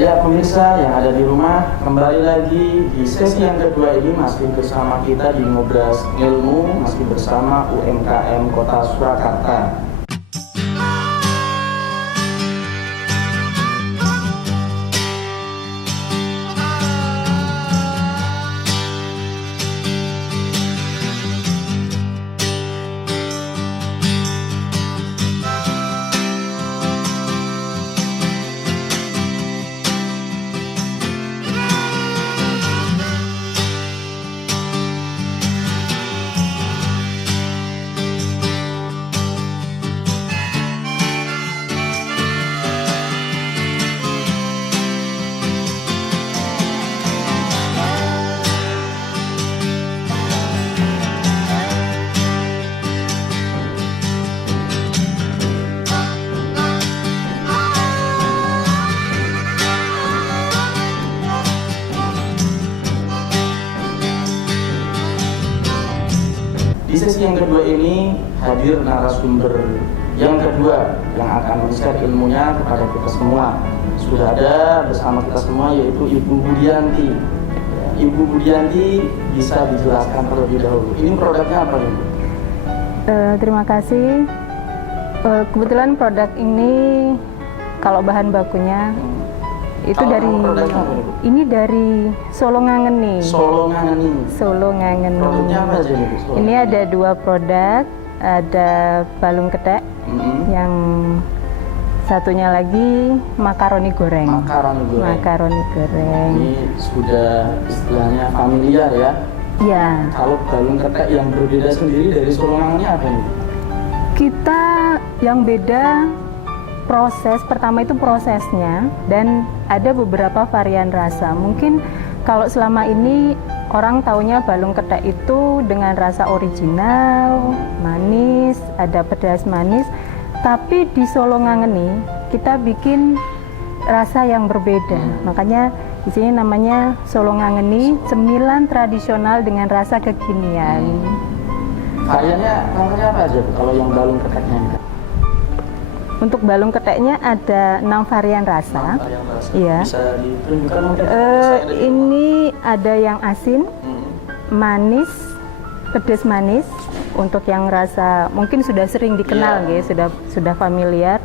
Ya pemirsa yang ada di rumah, kembali lagi di sesi yang kedua ini masih bersama kita di Ngobras Ilmu, masih bersama UMKM Kota Surakarta. Di sesi yang kedua ini hadir narasumber yang kedua yang akan men-share ilmunya kepada kita semua. Sudah ada bersama kita semua yaitu Ibu Budianti. Ibu Budianti bisa dijelaskan terlebih dahulu. Ini produknya apa Ibu? Terima kasih. Kebetulan produk ini kalau bahan bakunya itu ini dari Solo Ngangeni. Solo Ngangeni. Solo Ngangeni. Produknya apa aja nih? Ini ada 2 produk, ada balung ketek, yang satunya lagi makaroni goreng. Makaroni goreng. Makaroni goreng. Ini sudah istilahnya familiar ya. Ya. Kalau balung ketek yang berbeda sendiri dari Solo Ngangeni apa nih? Kita yang beda proses pertama itu prosesnya, dan ada beberapa varian rasa. Mungkin kalau selama ini orang taunya balung ketek itu dengan rasa original, manis, ada pedas manis. Tapi di Solo Ngangeni kita bikin rasa yang berbeda. Makanya di sini namanya Solo Ngangeni, cemilan tradisional dengan rasa kekinian. Variannya namanya apa aja Bu, kalau yang balung keteknya? Untuk balung keteknya ada 6 varian rasa. Iya. Bisa ditunjukkan mungkin? Ini ada yang asin, manis, pedas manis. Untuk yang rasa mungkin sudah sering dikenal, sudah familiar.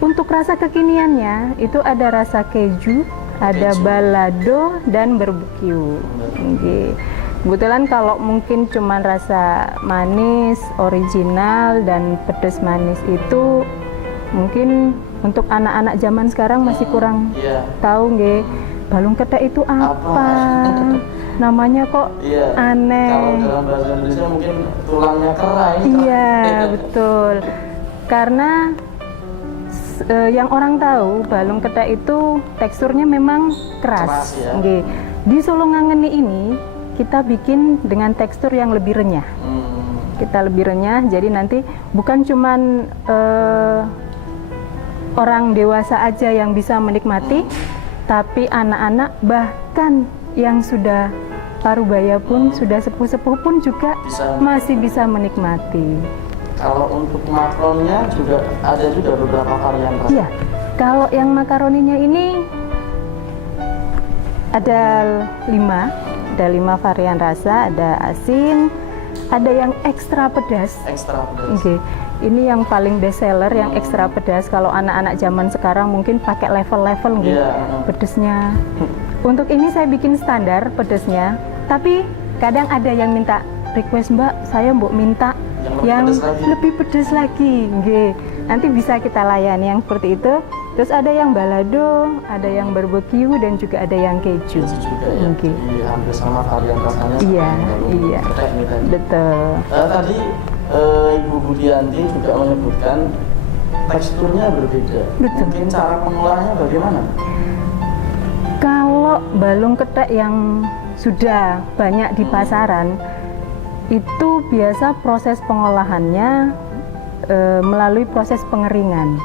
Untuk rasa kekiniannya itu ada rasa keju, ada balado dan barbeque. Kebetulan kalau mungkin cuman rasa manis, original dan pedas manis itu mungkin untuk anak-anak zaman sekarang masih kurang tahu nggih. Balung ketek itu apa? Namanya kok aneh. Kalau dalam bahasa Indonesia mungkin tulangnya kerai. Iya, betul. Karena yang orang tahu balung ketek itu teksturnya memang keras. Nggih. Di Solo Ngangeni ini kita bikin dengan tekstur yang lebih renyah. Kita lebih renyah, jadi nanti bukan cuman orang dewasa aja yang bisa menikmati, tapi anak-anak bahkan yang sudah parubaya pun, sudah sepuh-sepuh pun juga masih bisa menikmati. Kalau untuk makaroninya juga ada juga beberapa varian rasa. Iya, kalau yang makaroninya ini ada 5 varian rasa, ada asin, ada yang ekstra pedas. Ekstra pedas. Okay. Ini yang paling best seller, yang ekstra pedas. Kalau anak-anak zaman sekarang mungkin pakai level-level gitu, pedesnya. Untuk ini saya bikin standar pedesnya, tapi kadang ada yang minta request, Mbak, saya mau minta yang lebih pedas lagi. Okay. Nanti bisa kita layani yang seperti itu. Terus ada yang balado, ada yang barbeque dan juga ada yang keju. Juga ya. Hampir sama varian rasanya. Iya. Betul. Tadi Ibu Budianti juga menyebutkan teksturnya berbeda. Betul. Mungkin cara pengolahannya bagaimana? Kalau balung ketek yang sudah banyak di pasaran, itu biasa proses pengolahannya melalui proses pengeringan.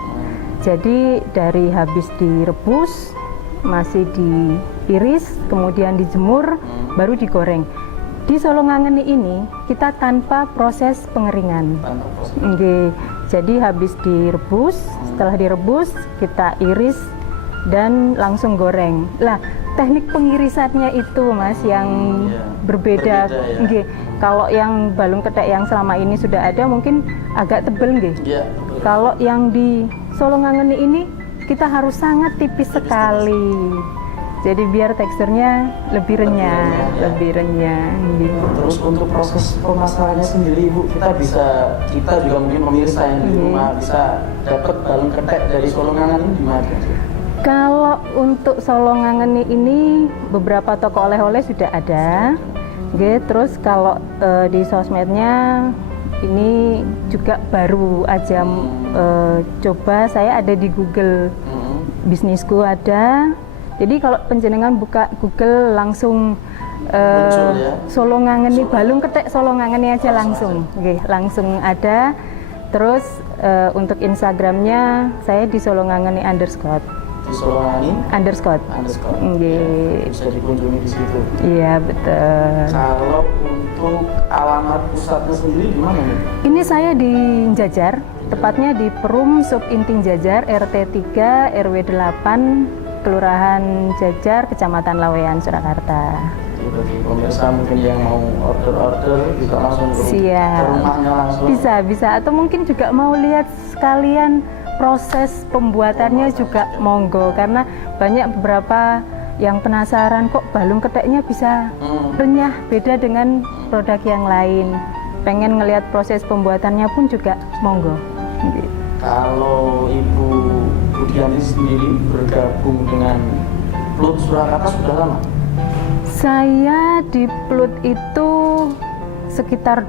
Jadi dari habis direbus, masih diiris, kemudian dijemur, baru digoreng. Di Solo Ngangeni ini kita tanpa proses pengeringan. Jadi habis direbus, setelah direbus kita iris dan langsung goreng. Lah, teknik pengirisannya itu Mas yang berbeda. Ya. Nggih. Kalau yang balung kethek yang selama ini sudah ada mungkin agak tebel nggih. Iya. Kalau yang di Solo Ngangeni ini kita harus sangat tipis sekali. Jadi biar teksturnya lebih renyah, lebih renyah. Gitu. Terus untuk proses pemasarannya sendiri Ibu, kita juga mungkin pemirsa yang di rumah bisa dapat balung kethek dari Solo Ngangeni di mana? Kalau untuk Solo Ngangeni ini beberapa toko oleh-oleh sudah ada. Oke, terus kalau di sosmednya ini juga baru aja coba, saya ada di Google. Bisnisku ada. Jadi kalau penjenengan buka Google langsung Solo Ngangeni, balung kethek Solo Ngangeni aja langsung. Oke, langsung ada. Terus untuk Instagramnya saya di Solo Ngangeni _ Di Solo Ngangeni _ ya, bisa dikunjungi di situ. Iya, betul. Kalau untuk alamat pusatnya sendiri di mana nih? Ini saya di Jajar, tepatnya di Perum Sub Inting Jajar, RT 3 RW 8, Kelurahan Jajar, Kecamatan Laweyan, Surakarta. Bagi pemirsa mungkin yang mau order bisa langsung ke rumahnya langsung. Bisa, atau mungkin juga mau lihat sekalian proses pembuatannya juga monggo, karena banyak beberapa yang penasaran kok balung ketheknya bisa renyah beda dengan produk yang lain. Pengen ngelihat proses pembuatannya pun juga monggo. Kalau Ibu Budianti sendiri bergabung dengan Plut Surakarta sudah lama? Saya di Plut itu sekitar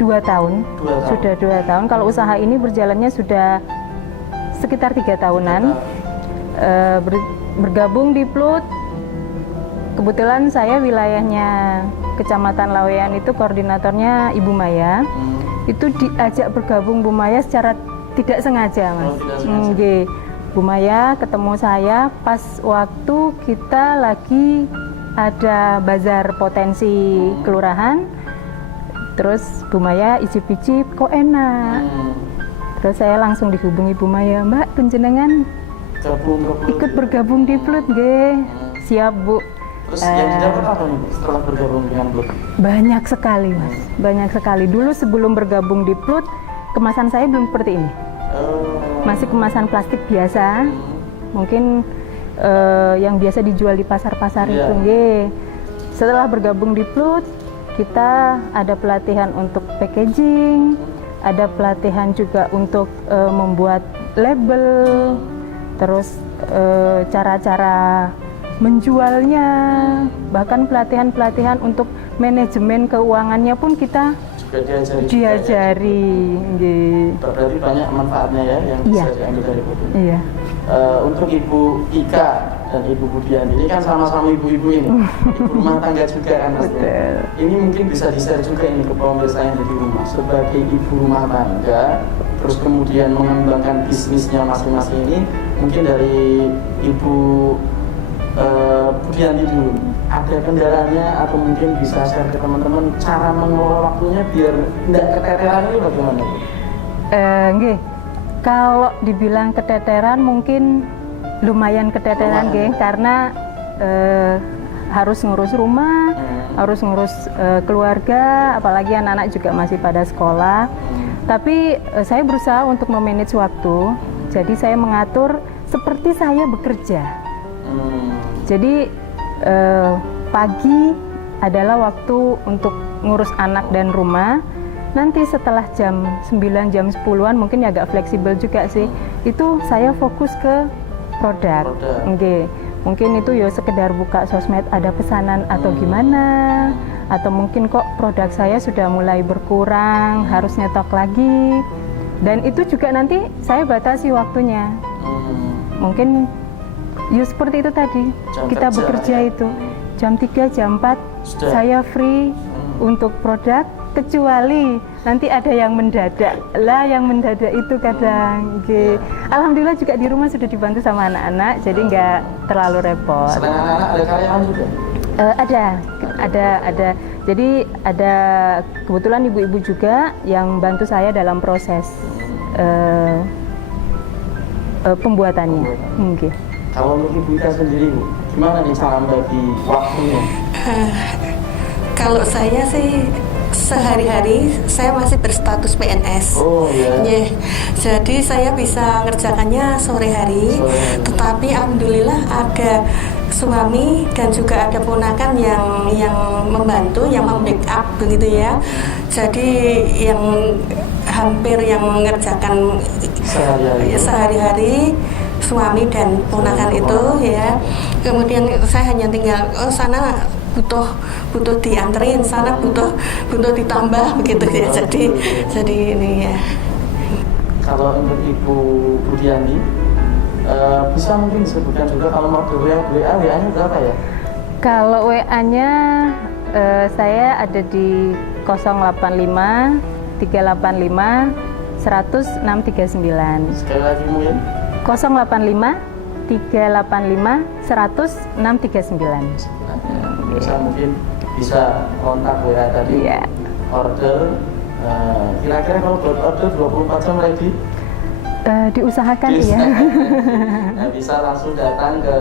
2 tahun. Sudah 2 tahun. Kalau usaha ini berjalannya sudah sekitar 3 tahunan. Bergabung di Plut, kebetulan saya wilayahnya Kecamatan Laweyan itu koordinatornya Ibu Maya. Itu diajak bergabung Bu Maya secara tidak sengaja, Mas. Bu Maya ketemu saya pas waktu kita lagi ada bazar potensi kelurahan. Terus Bu Maya icip-icip, kok enak. Terus saya langsung dihubungi Bu Maya, Mbak, penjenengan ikut bergabung di Plut, nggih. Siap, Bu. Terus yang didapat apa nih setelah bergabung dengan Plut? Banyak sekali, Mas. Banyak sekali. Dulu sebelum bergabung di Plut, kemasan saya belum seperti ini. Masih kemasan plastik biasa. Mungkin yang biasa dijual di pasar-pasar itu, nggih. Setelah bergabung di Plut, kita ada pelatihan untuk packaging, ada pelatihan juga untuk membuat label, terus cara-cara menjualnya, bahkan pelatihan-pelatihan untuk manajemen keuangannya pun kita diajari. Berarti banyak manfaatnya ya yang bisa diambil dari Plut. Iya. Untuk Ibu Ika dan Ibu Budianti ini kan sama-sama ibu-ibu ini, ibu rumah tangga juga kan Mas. Ini mungkin bisa di-share juga ini ke pemirsa yang ada di rumah, sebagai ibu rumah tangga, terus kemudian mengembangkan bisnisnya masing-masing ini, mungkin dari Ibu Budianti dulu, ada kendalanya atau mungkin bisa share ke teman-teman cara mengelola waktunya biar tidak keteteran ini bagaimana? Nggih. Kalau dibilang keteteran mungkin lumayan keteteran, nggih, karena harus ngurus rumah, harus ngurus keluarga, apalagi anak-anak juga masih pada sekolah. Tapi saya berusaha untuk memanage waktu. Jadi saya mengatur seperti saya bekerja. Jadi pagi adalah waktu untuk ngurus anak dan rumah. Nanti setelah jam 9, jam 10-an mungkin agak fleksibel juga sih. Itu saya fokus ke produk. Okay. Mungkin itu ya sekedar buka sosmed ada pesanan atau gimana. Atau mungkin kok produk saya sudah mulai berkurang, harus nyetok lagi. Dan itu juga nanti saya batasi waktunya. Mungkin ya seperti itu tadi. Kita bekerja itu jam 3, jam 4 saya free untuk produk. Kecuali nanti ada yang mendadak lah, yang mendadak itu kadang. Alhamdulillah juga di rumah sudah dibantu sama anak-anak, jadi nggak terlalu repot. Selain anak-anak ada karyawan juga? Ada. Jadi ada kebetulan ibu-ibu juga yang bantu saya dalam proses pembuatannya. Kalau untuk Ibu Ika sendiri, Bu, gimana nih cara membagi waktunya? Kalau saya sih sehari-hari saya masih berstatus PNS. Oh iya. Yeah. Jadi saya bisa ngerjakannya sore hari. Tetapi alhamdulillah ada suami dan juga ada ponakan yang membantu, yang membackup begitu ya. Jadi yang hampir yang mengerjakan sehari-hari suami dan ponakan itu ya. Kemudian saya hanya tinggal sana butuh dianterin, sana butuh ditambah begitu ya. Jadi ini ya. Kalau untuk Ibu Budiani, bisa mungkin disebutkan juga kalau mau WA-nya berapa ya? Kalau WA-nya saya ada di 085 385 100 639. Sekali lagi mungkin 085 385 100 639. Bisa mungkin bisa kontak WA tadi. Iya. Order kira-kira kalau buat order 24 jam ready? Diusahakan ya. Nah, bisa langsung datang ke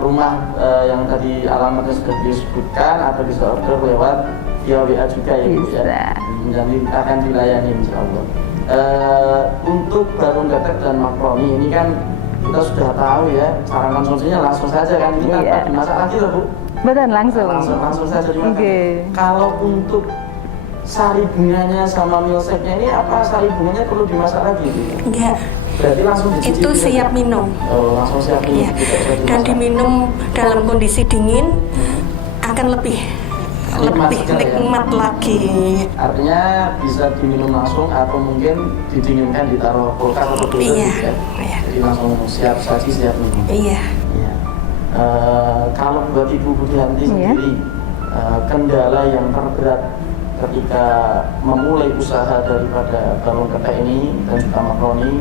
rumah yang tadi alamatnya sudah disebutkan atau bisa order lewat via WA juga ya Bu ya. Jadi akan dilayani insya Allah. Untuk balung getek dan makroni ini kan kita sudah tahu ya cara konsumsinya langsung saja kan, ini tanpa dimasak lagi loh Bu. Betul, langsung saja dimakan. Okay. Kalau untuk sari bunganya sama milkshake-nya ini apa sari bunganya perlu dimasak lagi? Enggak. Berarti langsung dicicip. Itu siap minum. Oh, langsung siap minum. Iya. Dan diminum dalam kondisi dingin akan lebih nikmat lagi. Artinya bisa diminum langsung atau mungkin didinginkan ditaruh kulkas atau freezer ya. Iya. Jadi langsung siap saji siap minum. Iya. Kalau buat Ibu Budianti sendiri, kendala yang terberat ketika memulai usaha daripada balung getek ini dan juga makroni,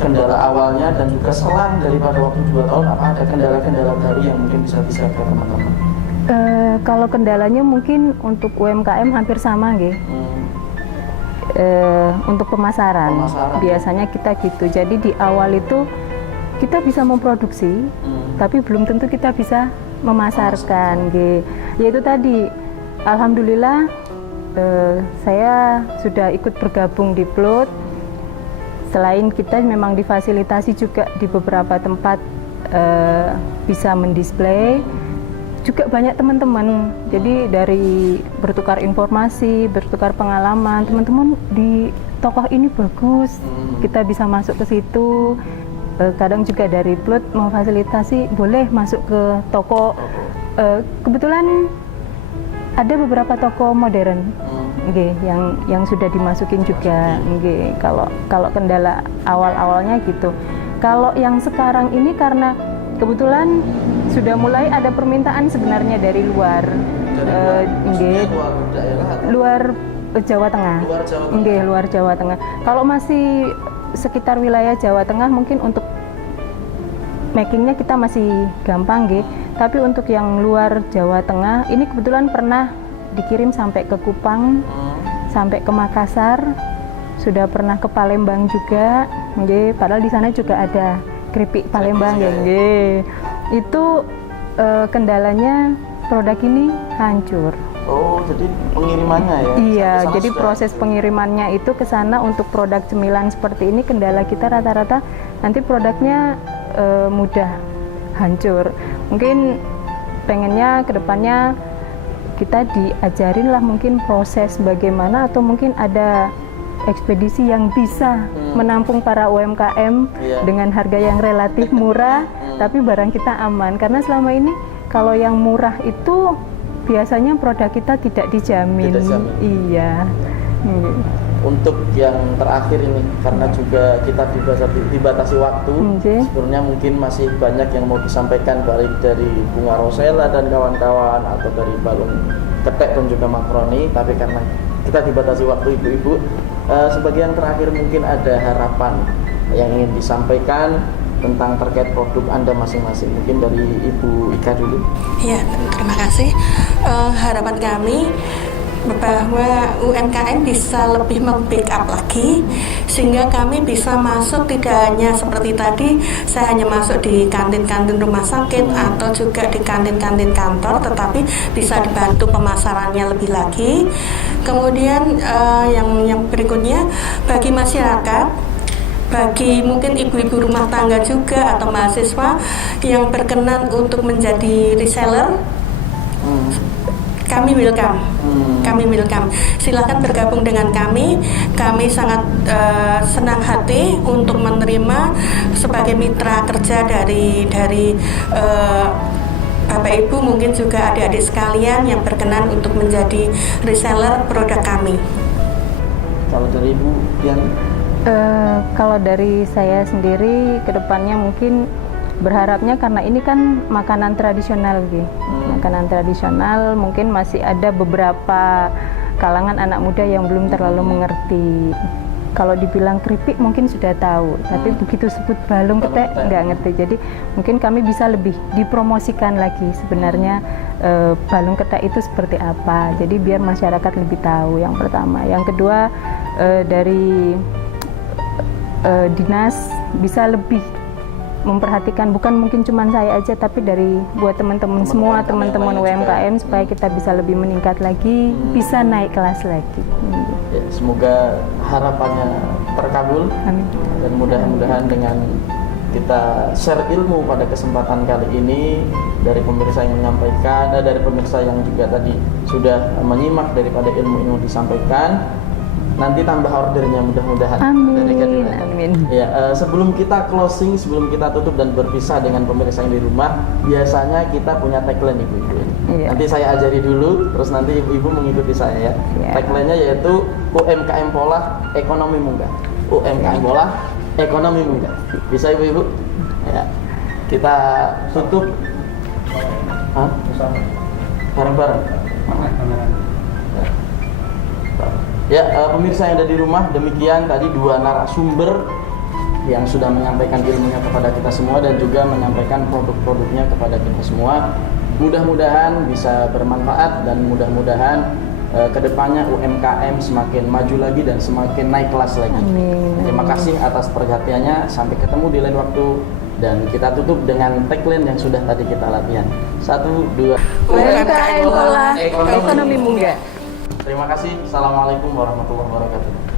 kendala awalnya dan juga selang daripada waktu 2 tahun, apa ada kendala-kendala baru yang mungkin bisa ke teman-teman? Kalau kendalanya mungkin untuk UMKM hampir sama nggih. Untuk pemasaran biasanya kita gitu. Jadi di awal itu kita bisa memproduksi, tapi belum tentu kita bisa memasarkan nggih. Yaitu tadi alhamdulillah saya sudah ikut bergabung di Plot. Selain kita memang difasilitasi juga di beberapa tempat bisa mendisplay, juga banyak teman-teman. Jadi dari bertukar informasi, bertukar pengalaman, teman-teman di tokoh ini bagus, kita bisa masuk ke situ. Kadang juga dari Plot memfasilitasi boleh masuk ke toko. Kebetulan ada beberapa toko modern, yang sudah dimasukin juga. Kalau kendala awal-awalnya gitu. Kalau yang sekarang ini karena kebetulan sudah mulai ada permintaan sebenarnya dari luar, luar Jawa Tengah. Luar Jawa Tengah. Kalau masih sekitar wilayah Jawa Tengah mungkin untuk makingnya kita masih gampang, tapi untuk yang luar Jawa Tengah ini kebetulan pernah dikirim sampai ke Kupang, sampai ke Makassar, sudah pernah ke Palembang juga, padahal di sana juga ada keripik Palembang, itu kendalanya produk ini hancur. Oh, jadi pengirimannya ya? Iya, jadi proses pengirimannya itu ke sana untuk produk cemilan seperti ini, kendala kita rata-rata nanti produknya mudah hancur. Mungkin pengennya ke depannya kita diajarin lah mungkin proses bagaimana, atau mungkin ada ekspedisi yang bisa menampung para UMKM dengan harga yang relatif murah, tapi barang kita aman. Karena selama ini kalau yang murah itu biasanya produk kita tidak dijamin. Iya. Untuk yang terakhir ini, karena juga kita dibatasi waktu, sebenarnya mungkin masih banyak yang mau disampaikan, baik dari Bunga Rosella dan kawan-kawan, atau dari balung getek dan juga makroni, tapi karena kita dibatasi waktu ibu-ibu, sebagai yang terakhir mungkin ada harapan yang ingin disampaikan tentang terkait produk Anda masing-masing. Mungkin dari Ibu Ika dulu. Ya, terima kasih. Harapan kami bahwa UMKM bisa lebih membackup lagi sehingga kami bisa masuk tidak hanya seperti tadi saya hanya masuk di kantin-kantin rumah sakit atau juga di kantin-kantin kantor, tetapi bisa dibantu pemasarannya lebih lagi. Kemudian yang berikutnya bagi masyarakat, bagi mungkin ibu-ibu rumah tangga juga atau mahasiswa yang berkenan untuk menjadi reseller, kami welcome. Kami welcome. Silakan bergabung dengan kami. Kami sangat senang hati untuk menerima sebagai mitra kerja dari Bapak Ibu, mungkin juga adik-adik sekalian yang berkenan untuk menjadi reseller produk kami. Kalau dari Ibu yang Kalau dari saya sendiri, kedepannya mungkin berharapnya karena ini kan makanan tradisional, gitu. Makanan tradisional mungkin masih ada beberapa kalangan anak muda yang belum terlalu mengerti. Kalau dibilang keripik mungkin sudah tahu, tapi begitu sebut balung ketek nggak ngerti. Jadi mungkin kami bisa lebih dipromosikan lagi sebenarnya balung ketek itu seperti apa. Jadi biar masyarakat lebih tahu. Yang pertama, yang kedua dari dinas bisa lebih memperhatikan, bukan mungkin cuma saya aja, tapi dari buat teman-teman semua, teman-teman UMKM supaya kita bisa lebih meningkat lagi, bisa naik kelas lagi. Ya, semoga harapannya terkabul. Amin. Dan mudah-mudahan dengan kita share ilmu pada kesempatan kali ini dari pemirsa yang menyampaikan, dari pemirsa yang juga tadi sudah menyimak daripada ilmu-ilmu disampaikan, nanti tambah ordernya mudah-mudahan. Amin. Amin. Ya, sebelum kita closing, sebelum kita tutup dan berpisah dengan pemirsa yang di rumah, biasanya kita punya tagline ibu-ibu. Iya. Nanti saya ajari dulu, terus nanti ibu-ibu mengikuti saya ya. Iya. Tagline-nya yaitu UMKM Polah Ekonomi Munggah. UMKM Polah Ekonomi Munggah. Bisa ibu-ibu? Ya. Kita tutup. Hah? Bareng-bareng. Ya, pemirsa yang ada di rumah, demikian tadi dua narasumber yang sudah menyampaikan ilmunya kepada kita semua dan juga menyampaikan produk-produknya kepada kita semua. Mudah-mudahan bisa bermanfaat dan mudah-mudahan kedepannya UMKM semakin maju lagi dan semakin naik kelas lagi. Amin. Terima kasih atas perhatiannya. Sampai ketemu di lain waktu dan kita tutup dengan tagline yang sudah tadi kita latihan. 1, 2. UMKM Polah Ekonomi Munggah. Terima kasih. Assalamualaikum warahmatullahi wabarakatuh.